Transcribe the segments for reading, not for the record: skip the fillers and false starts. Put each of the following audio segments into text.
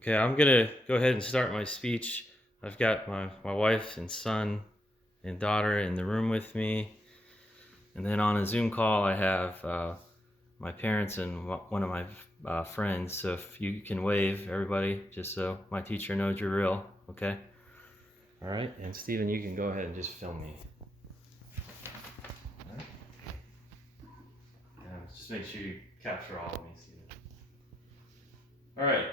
Okay, I'm gonna go ahead and start my speech. I've got my wife and son and daughter in the room with me. And then on a Zoom call, I have my parents and one of my friends. So if you can wave, everybody, just so my teacher knows you're real, okay? All right, and Stephen, you can go ahead and just film me. All right. Just make sure you capture all of me, Stephen. All right.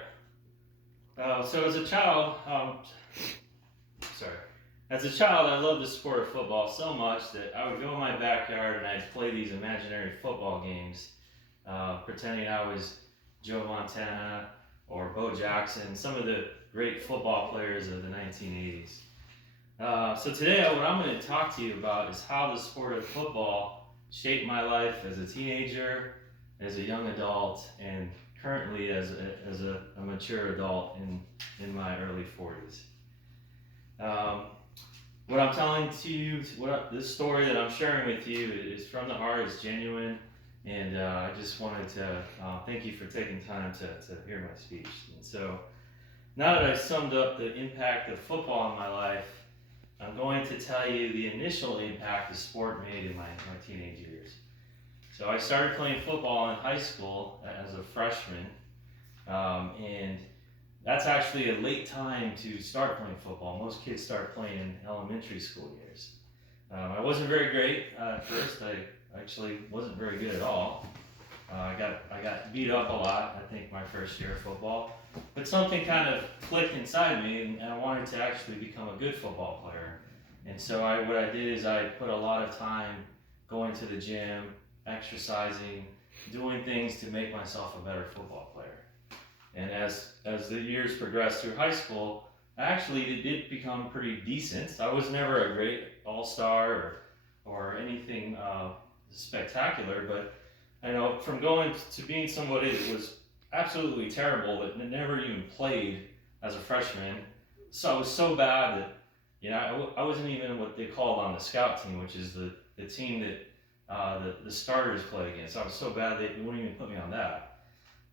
So as a child, sorry. As a child, I loved the sport of football so much that I would go in my backyard and I'd play these imaginary football games, pretending I was Joe Montana or Bo Jackson, some of the great football players of the 1980s. So today, what I'm going to talk to you about is how the sport of football shaped my life as a teenager, as a young adult, and currently as a mature adult in my early 40s. Um, what I'm telling to you, this story that I'm sharing with you is from the heart, it's genuine, and I just wanted to thank you for taking time to hear my speech. And so, now that I've summed up the impact of football in my life, I'm going to tell you the initial impact the sport made in my teenage years. So I started playing football in high school as a freshman, and that's actually a late time to start playing football. Most kids start playing in elementary school years. I wasn't very great at first. I actually wasn't very good at all. I got beat up a lot, I think, my first year of football. But something kind of clicked inside me, and I wanted to actually become a good football player. And so what I did is I put a lot of time going to the gym, exercising, doing things to make myself a better football player. And as the years progressed through high school, I actually did become pretty decent. I was never a great all-star or anything spectacular, but I know from going to being somebody that was absolutely terrible that never even played as a freshman, so I was so bad that I wasn't even what they called on the scout team, which is the team that the starters play against. I was so bad they wouldn't even put me on that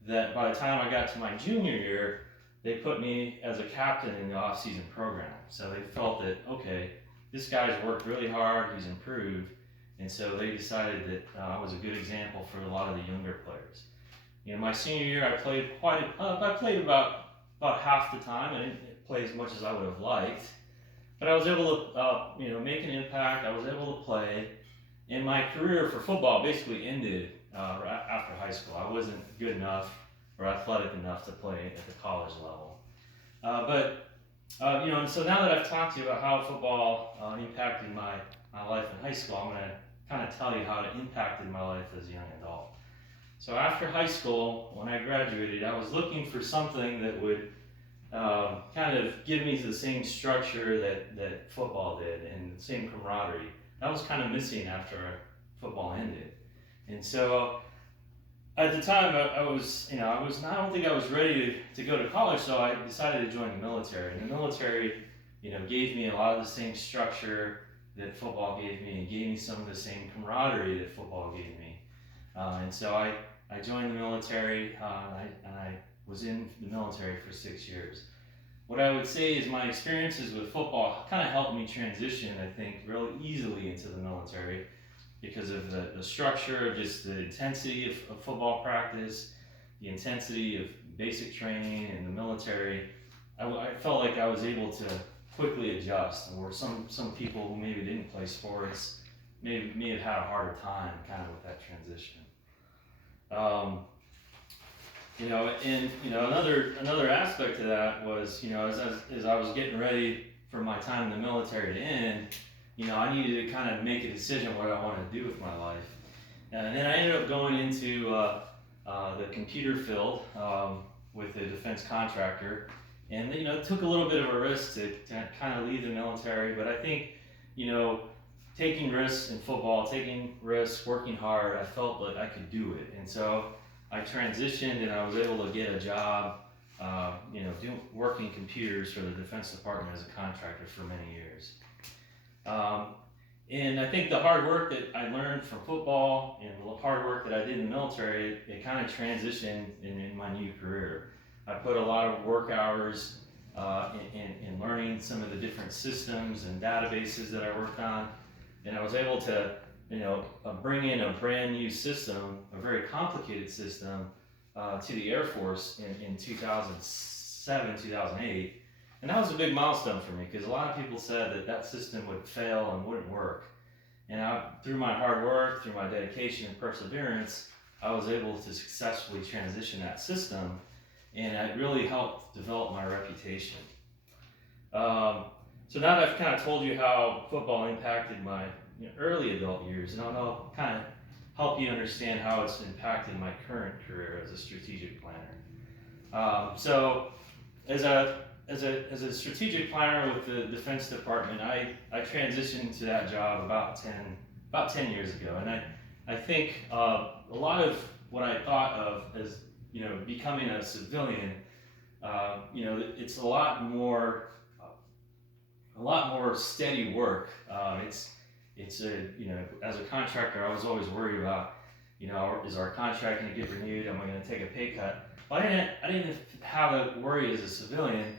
by the time I got to my junior year, they put me as a captain in the off-season program. So they felt that, okay, this guy's worked really hard, he's improved, and so they decided that I was a good example for a lot of the younger players. My senior year, I played I played about half the time. I didn't play as much as I would have liked, but I was able to, make an impact. I was able to play, and my career for football basically ended after high school. I wasn't good enough or athletic enough to play at the college level. And so now that I've talked to you about how football impacted my life in high school, I'm going to kind of tell you how it impacted my life as a young adult. So after high school, when I graduated, I was looking for something that would kind of give me the same structure that football did and the same camaraderie. That was kind of missing after football ended. And so at the time, I don't think I was ready to go to college, so I decided to join the military. And the military, gave me a lot of the same structure that football gave me and gave me some of the same camaraderie that football gave me. And so I joined the military, and I was in the military for 6 years. What I would say is my experiences with football kind of helped me transition, I think, really easily into the military because of the structure, just the intensity of football practice, the intensity of basic training in the military. I felt like I was able to quickly adjust, or some people who maybe didn't play sports may have had a harder time kind of with that transition. Um, another aspect to that was, as I was getting ready for my time in the military to end, I needed to kind of make a decision what I wanted to do with my life. And then I ended up going into the computer field with a defense contractor, and it took a little bit of a risk to kind of leave the military. But I think, taking risks in football, taking risks, working hard, I felt like I could do it, and so I transitioned and I was able to get a job, working computers for the Defense Department as a contractor for many years. And I think the hard work that I learned from football and the hard work that I did in the military, it kind of transitioned in my new career. I put a lot of work hours in learning some of the different systems and databases that I worked on, and I was able to, bring in a brand new system, a very complicated system, to the Air Force in 2007, 2008. And that was a big milestone for me because a lot of people said that that system would fail and wouldn't work. And through my hard work, through my dedication and perseverance, I was able to successfully transition that system, and it really helped develop my reputation. So now that I've kind of told you how football impacted my early adult years, and I'll kind of help you understand how it's impacted my current career as a strategic planner. So as a strategic planner with the Defense Department, I transitioned to that job about 10 years ago, and I think a lot of what I thought of as becoming a civilian, it's a lot more steady work. It's as a contractor, I was always worried about, is our contract going to get renewed? Am I going to take a pay cut? Well, I didn't have to worry as a civilian.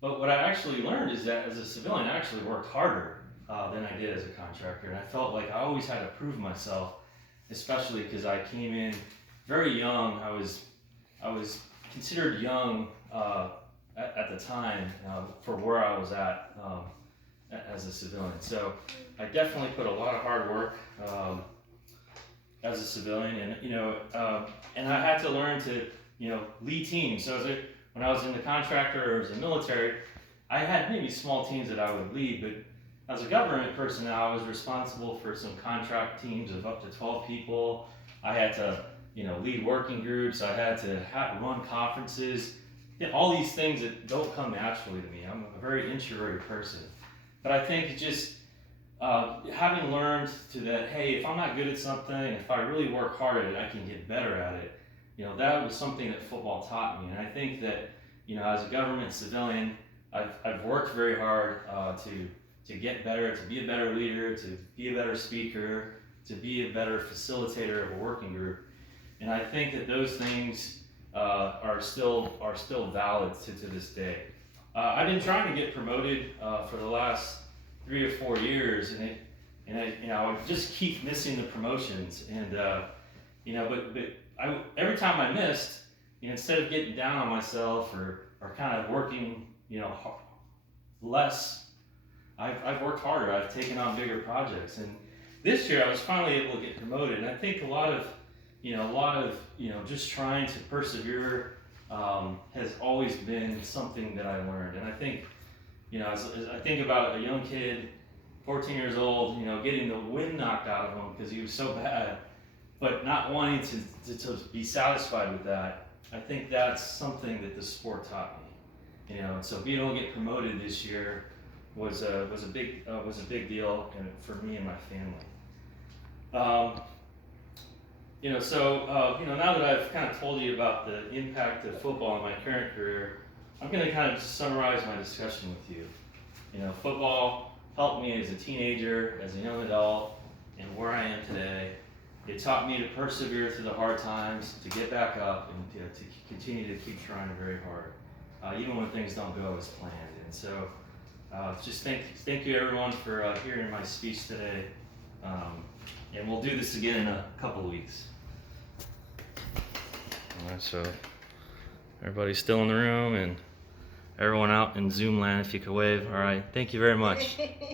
But what I actually learned is that as a civilian, I actually worked harder than I did as a contractor, and I felt like I always had to prove myself, especially because I came in very young. I was considered young at the time for where I was at as a civilian. So I definitely put a lot of hard work as a civilian, and I had to learn to lead teams. So when I was in the contractor or as a military, I had maybe small teams that I would lead, but as a government personnel, I was responsible for some contract teams of up to 12 people. I had to lead working groups. I had to run conferences. All these things that don't come naturally to me. I'm a very introverted person. But I think just having learned that, hey, if I'm not good at something, if I really work hard at it, I can get better at it. That was something that football taught me. And I think that, as a government civilian, I've worked very hard to get better, to be a better leader, to be a better speaker, to be a better facilitator of a working group. And I think that those things are still valid to this day. I've been trying to get promoted for the last 3 or 4 years, and I would just keep missing the promotions. And but every time I missed, instead of getting down on myself or kind of working, less, I've worked harder. I've taken on bigger projects, and this year I was finally able to get promoted. And I think a lot of just trying to persevere has always been something that I learned. And I think, as I think about a young kid, 14 years old, getting the wind knocked out of him because he was so bad, but not wanting to be satisfied with that. I think that's something that the sport taught me. And so being able to get promoted this year was a big deal for me and my family. Now that I've kind of told you about the impact of football on my current career, I'm going to kind of summarize my discussion with you. Football helped me as a teenager, as a young adult, and where I am today. It taught me to persevere through the hard times, to get back up, and to continue to keep trying very hard, even when things don't go as planned. And so, just thank you everyone for hearing my speech today. And we'll do this again in a couple of weeks. All right, so everybody's still in the room, and everyone out in Zoom land, if you could wave. All right, thank you very much.